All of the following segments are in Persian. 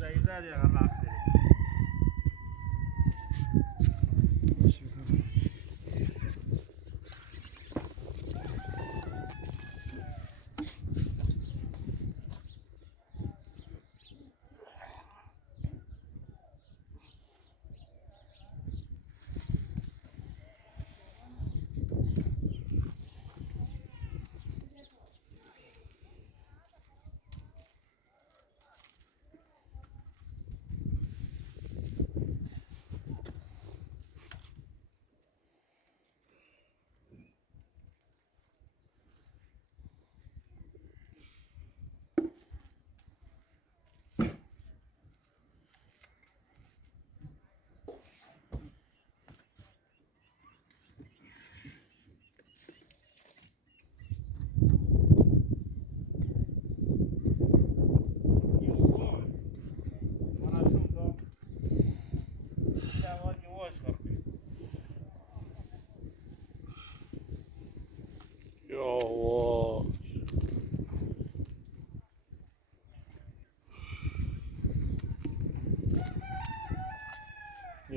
روزایی زد یا وقت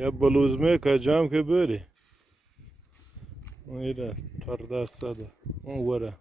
یه بلوز میکه جمع که بری میره تر دست ده اون وره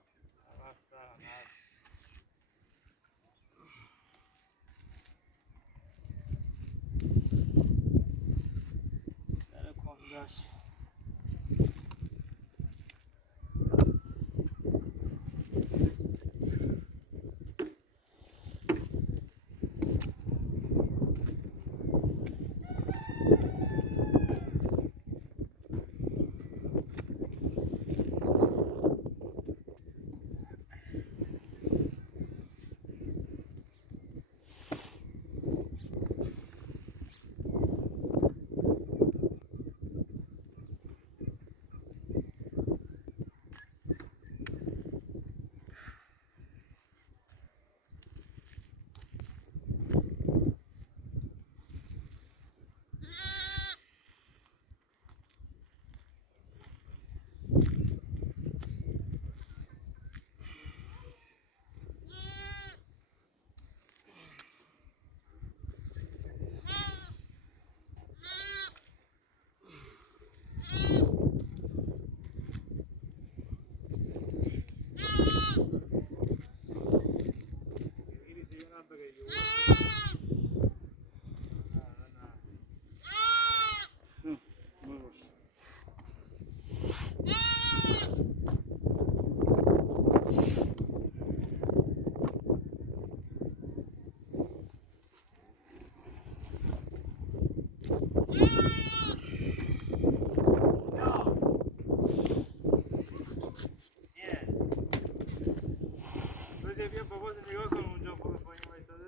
بیا بابا نگاه کن اونجا پایین وایساده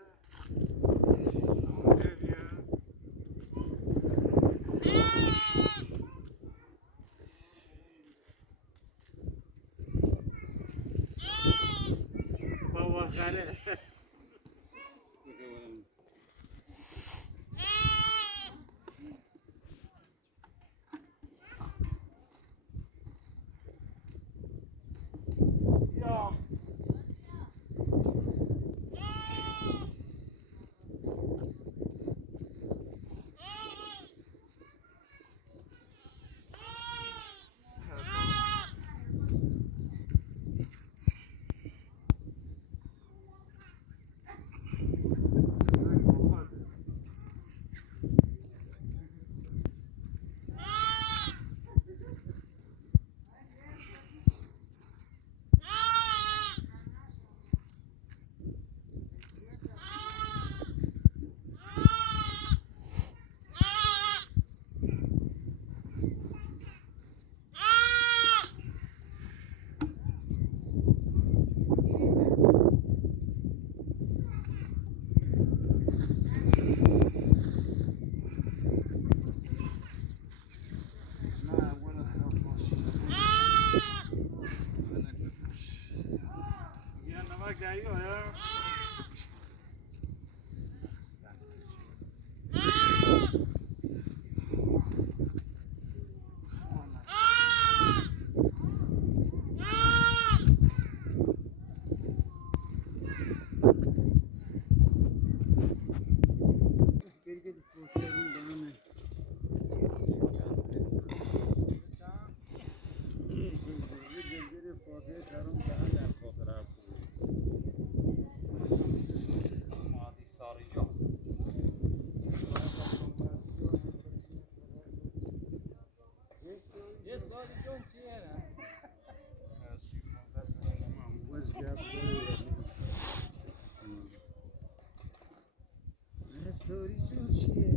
سوری جون چیه؟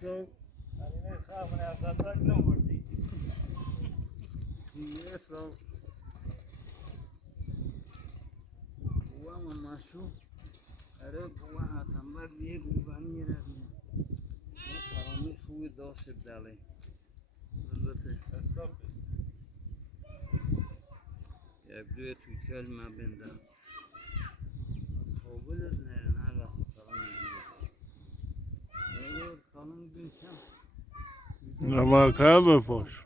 So, so, وام ماشو اره بوا هاتم بر یه گوگانی ردیم خرامی خوی داشت داله البته یک دوی توی کل ما بندم خوبل از نرن هر وقت خرامی بینم خرامی بینشم نماکه بفاش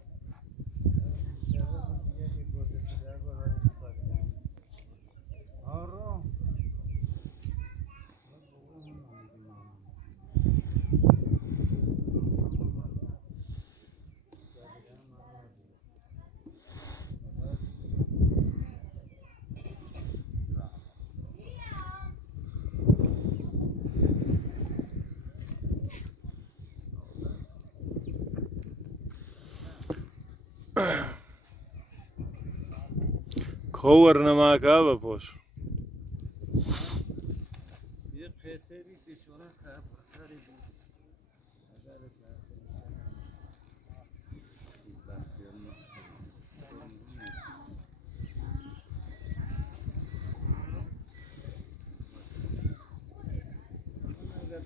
کور نماکه بپاش یه قطعی پیشوره که بخاری بود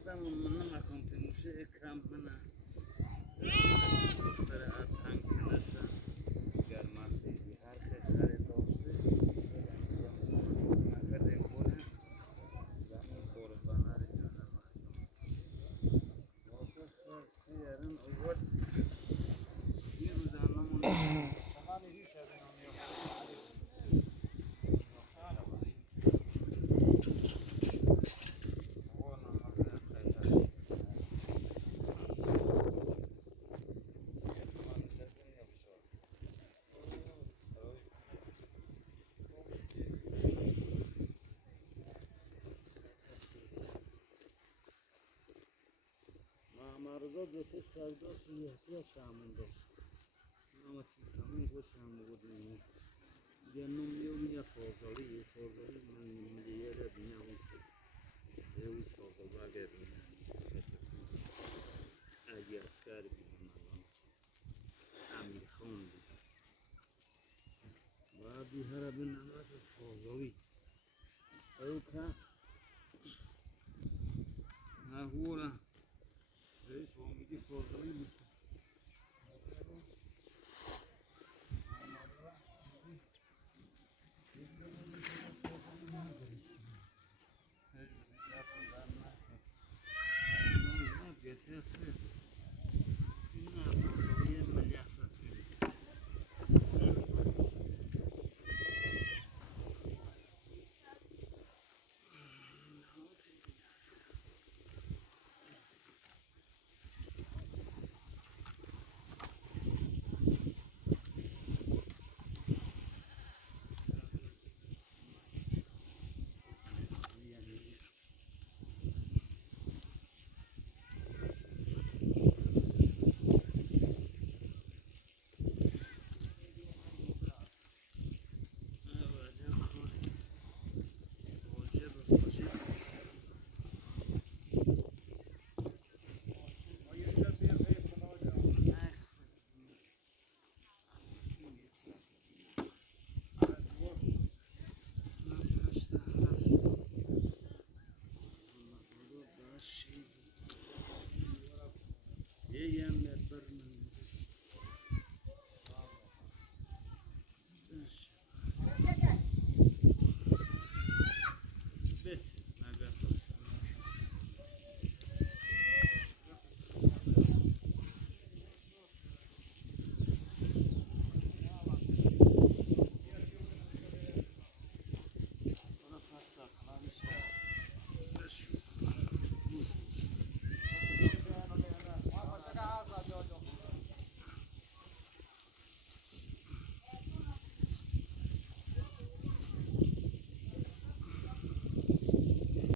گفتم من نکنم موشه اکرام منه دختر اتنگ کنسه گرماسی هر خیلی داشته نکردیم کنه زمین قربانه رو جانه واقعا خرسی یارن اوورد یه روزانه من مردا دوست سردا سویتی شامل داشت. اما تمام گوشم بودیم. جنوم یومی فوزالی من میلیارد نیاویسی. یوی فوزال باگریم. اگه اسکار بیرون امیر خان بود. و بیهر بنامت فوزالی. او که نهورا